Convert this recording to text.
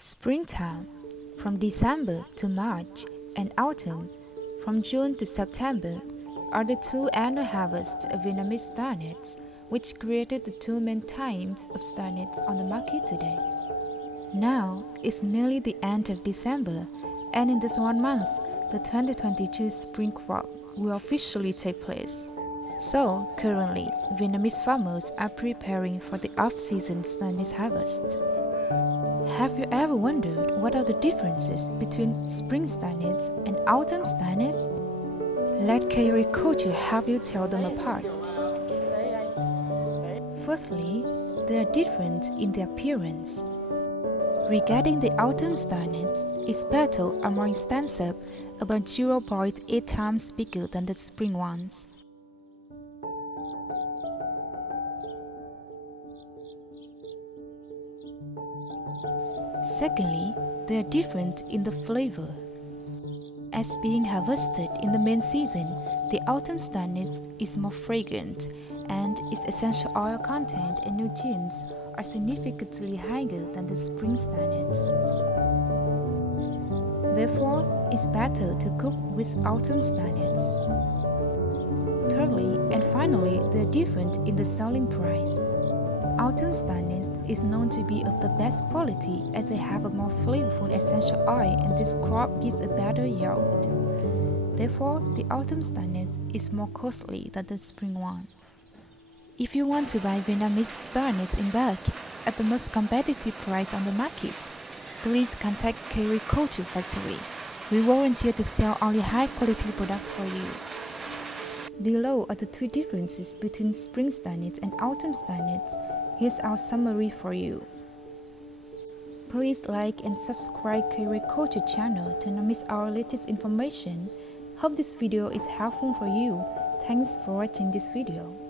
Springtime from December to March and autumn from June to September are the two annual harvests of Vietnamese star anise, which created the two main types of star anise on the market today. Now it's nearly the end of December, and in this 1 month, the 2022 spring crop will officially take place. So, currently, Vietnamese farmers are preparing for the off-season star anise harvest. Have you ever wondered what are the differences between spring star anise and autumn star anise? Let Culture help you tell them apart. Firstly, they are different in their appearance. Regarding the autumn star anise, its petals are more extensive, about 0.8 times bigger than the spring ones. Secondly, they are different in the flavor. As being harvested in the main season, the autumn star anise is more fragrant, and its essential oil content and nutrients are significantly higher than the spring star anise. Therefore, it's better to cook with autumn star anise. Thirdly and finally, they are different in the selling price. Autumn star anise is known to be of the best quality as they have a more flavorful essential oil, and this crop gives a better yield. Therefore, the autumn star anise is more costly than the spring one. If you want to buy Vietnamese star anise in bulk at the most competitive price on the market, please contact Culture Factory. We volunteer to sell only high-quality products for you. Below are the three differences between spring star anise and autumn star anise. Here's our summary for you. Please like and subscribe Culture channel to not miss our latest information. Hope this video is helpful for you. Thanks for watching this video.